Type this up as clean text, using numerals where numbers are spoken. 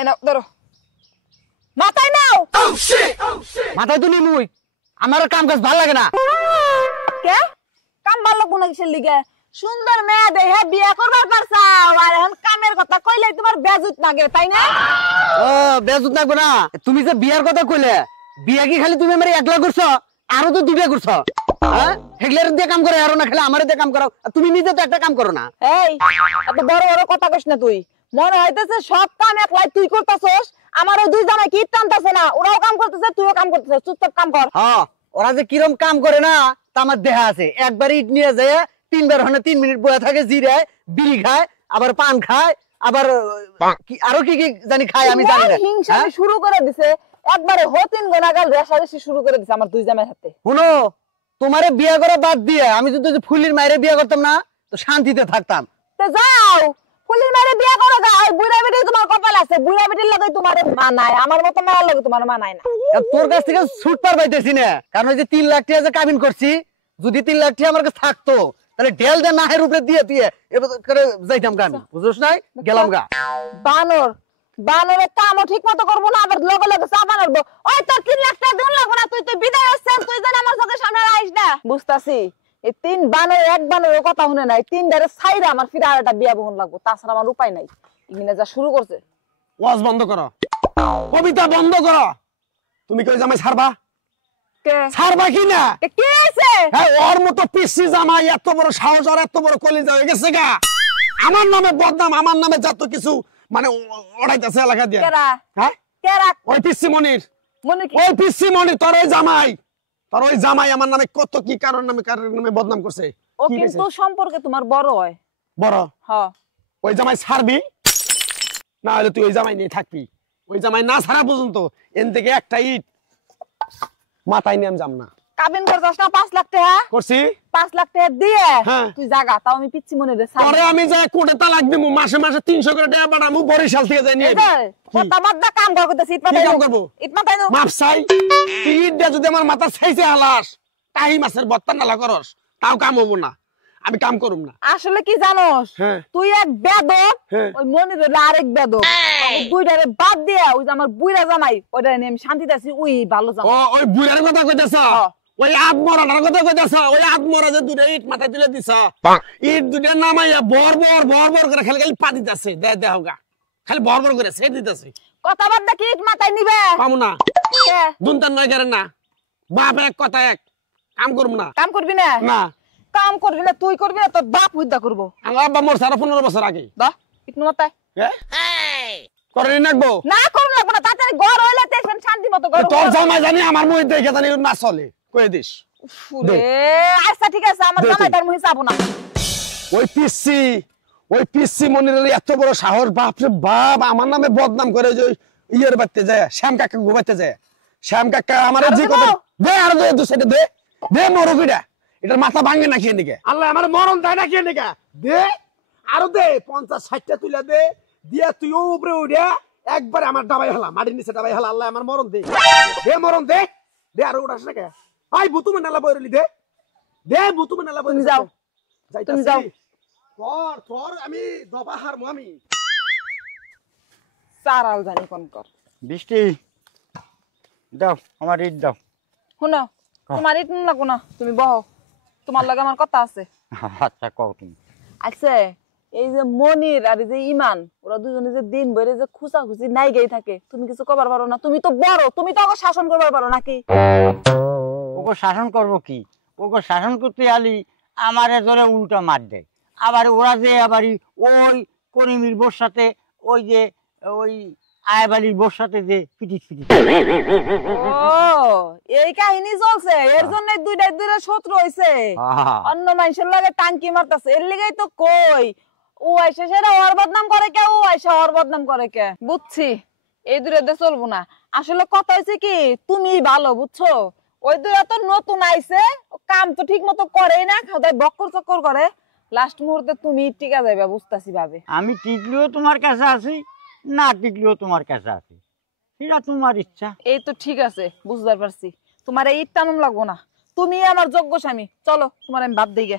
এনো ধরো মাথায় নাও মাথায় তো নিমুই আমার কাম কাজ ভালো লাগে না কে কাম ভালো কোন কিসের লিগে সুন্দর মেয়ে দেহে বিয়ে করবার পারছাও আর এখন কামের কথা কইলে তোমার বেজুত লাগে তাই না ও বেজুত লাগবে না তুমি যে বিয়ার কথা কইলে বিয়া কি খালি তুমি আমারে একলা করছো আরো তো দুইটা করছো হ্যাঁ হেগলার দিয়ে কাম করে আরো না খালি আমারে দিয়ে কাম করাও তুমি নিজে তো একটা কাম করো না এই এত বড় বড় কথা কইছ না তুই মনে হইতেছে সব কাম একলাই তুই করতাছস আমার ওই দুই জামাই কি টানতাছে না ওরাও কাম করতেছে তুইও কাম করতেছিস চুপচাপ কাম কর হ্যাঁ ওরা যে কিরম কাম করে না তা আমার দেহা আছে একবার ইট নিয়ে যায় তিনবার হনে 3 মিনিট বসে থাকে জিরায় বিড়ি খায় আবার পান খায় আবার আরো কি কি জানি খায় আমি জানি না হিংসা শুরু করে দিছে একবারে হতিন গোনাগাল রেশারেশি শুরু করে দিছে আমার দুই জামাইয়ের হাতে শুনো তোমারে বিয়ে করা বাদ দিয়ে আমি যদি ফুলির মায়েরে বিয়ে করতাম না তো শান্তিতে থাকতাম তো যাও ফুলির মায়েরে বিয়ে করো গা ওই বুড়া বেটি তোমার কপাল আছে বুড়া বেটির লগে তোমার মানায় আমার মত মায়ের লগে তোমার মানায় না তোর কাছ থেকে ছুট পার পাইতেছি না কারণ ওই যে 3 লাখ টাকা যে কাবিন করছি যদি 3 লাখ টাকা আমার কাছে থাকতো তাহলে ঢেল দে নাহের উপরে দিয়ে দিয়ে এবার করে যাইতাম গান বুঝছস নাই গেলাম গা বানর বানরের কামও ঠিক মতো করবো না আবার লগে লগে চা বানাবো ওই তোর 3 লাখ টাকা দিন লাগবো না তুই তুই বিদায় হচ্ছেন তুই জানি আমার চোখের সামনে আইস না বুঝতাছি এই 3 বানর এক বানরের কথা শুনে নাই 3 ডারে ছাইরা আমার ফিরে আরেকটা বিয়া বহন লাগবো তাছাড়া আমার উপায় নাই ইগিনা যা শুরু করছে ওয়াজ বন্ধ করো কবিতা বন্ধ করো তুমি কই জামাই ছাড়বা কে ছাড়বা কি না কে আছে হ্যাঁ ওর মতো পিসি জামাই এত বড় সাহস আর এত বড় কলিজা হয়ে গেছে গা আমার নামে বদনাম আমার নামে যত কিছু মানে ওড়াইতেছে এলাকা দিয়ে কেরা হ্যাঁ কেরা ওই পিসি মনির মনে কি ওই পিসি মনির তোর ওই জামাই আমার নামে কত কি কারণ নামে বদনাম করছে ও কিন্তু সম্পর্কে তোমার বড় হয় বড় হ্যাঁ ওই জামাই ছাড়বি না হলে তুই ওই জামাই নিয়ে থাকবি ওই জামাই না ছাড়া পর্যন্ত এন থেকে একটা ইট মাথায় নিয়ে আমি যাম না কাবিন করছস না 5 লাখ টাকা করছি 5 লাখ টাকা দিয়ে হ্যাঁ। তুই জাগা তাও আমি পিচ্ছি মনে রে ছাড় পরে আমি যাই কোটে তালাক দিমু মাসে মাসে 300 করে টাকা পাঠামু বরিশাল থেকে যাই নিয়ে কথা বাদ কাম করতেছিস ইট মাথায় কাম করবো? ইট মাথায় নাও মাপ চাই তুই ইট দিয়ে যদি আমার মাথার ছাইছে হালাস টাহি মাছের বত্তা নালা করস তাও কাম হবো না আমি কাম করুম না আসলে কি জানোস হ্যাঁ। তুই এক বেদব হ্যাঁ। ওই মনির আরেক বেদব ওই দুইটারে বাদ দিয়া ওই যে আমার বুইড়া জামাই ওইটা নিয়ে আমি শান্তিতে আছি ওই ভালো ও জামাই ওই বুড়ার কথা কইতাছ ওই আত্মরাটার কথা কইতাছ ওই আত্মরা যে দুটো ইট মাথায় তুলে দিছ ইট দুটো নামাইয়া বর করে খালি খালি পা দিতাছে দেহগা খালি বর করে ছেড়ে দিতাছে কথা বাদ কি ইট মাথায় নিবে পামু না কে? দুনতার নয় করে না বাপ এক কথা এক কাম করুম না কাম করবি না না কাম করবি না তুই করবি না তোর বাপ হুদ্দা করবো আমার আব্বা মোর সারা 15 বছর আগে দা ইট মাথায় করে নাকবো না করুন লাগবো না তাড়াতাড়ি ঘর হইলে দেখবেন শান্তি মতো ঘর তোর জামাই জানি আমার মুই দেখে জানি না চলে কই দিস রে আচ্ছা ঠিক আছে আমার দে জামাই তুই। তার মুহি যাবো না ওই পিসি মনিরের এত বড় সাহস বাপ রে বাপ আমার নামে বদনাম করে যে ইয়ের বাড়তে যায় শ্যাম কাকা গোবাইতে যায় শ্যাম কাকা আমার আরো জি দেবো? কথা দে আর দে দু সাইডে দে মরবিটা এটার মাথা ভাঙে না খেয়ে নিকে আল্লাহ আমার মরণ দেয় না খেয়ে নিকা দে আরো দে 50-60টা তুইলা দে দিয়া তুই উপরে উড়িয়া একবার আমার ডাবাই হলা মাটির নিচে ডাবাই হলা আল্লাহ আমার মরণ দে মরণ দে আর উড়াস না কে আই বুতু মেনালা বইরলি দে বুতু মেনালা বইরলি তুমি যাও তুমি যাও তোর আমি দবা হারমু আমি সারাল জানি কোন কর বৃষ্টি দাও আমার ইট দাও শুনো তোমার ইট লাগবো না তুমি বহো তোমার লগে আমার কথা আছে আচ্ছা কও তুমি আচ্ছা এই যে মনির আর এই যে ইমান ওরা দুজনে যে দিন ভরে যে খুচি নাই গেই থাকে তুমি কিছু করবার পারো না তুমি তো বড় তুমি তো ওকে শাসন করবার পারো নাকি ওকে শাসন করবো কি ওকে শাসন করতে আলি আমারে ধরে উল্টা মার দেয় আবার ওরা যে আবার ওই করিমির বোর সাথে ওই যে ওই আয়বালির বোর সাথে যে পিটিস ও এই কাহিনী চলছে এর জন্য দুইটা শত্রু হইছে অন্য মানুষের লগে টাঙ্কি মারতাছে এর লিগাই তো কই ও আইসা সেটা ওর বদনাম করে কে ও আইসা ওর বদনাম করে কে বুঝছি এই দুইটা চলবো না আসলে কথা হইছে কি তুমি ভালো বুঝছো ওই দুইটা তো নতুন আইছে কাম তো ঠিক মতো করেই না খাওয়াই বক্কর চক্কর করে লাস্ট মুহূর্তে তুমি টিকা যাবে বুঝতাছি ভাবে আমি টিকলেও তোমার কাছে আছি না টিকলেও তোমার কাছে আছি সেটা তোমার ইচ্ছা এই তো ঠিক আছে বুঝতে পারছি তোমার এই টানুম লাগবো না তুমি আমার যোগ্য স্বামী চলো তোমার আমি বাদ দিই গে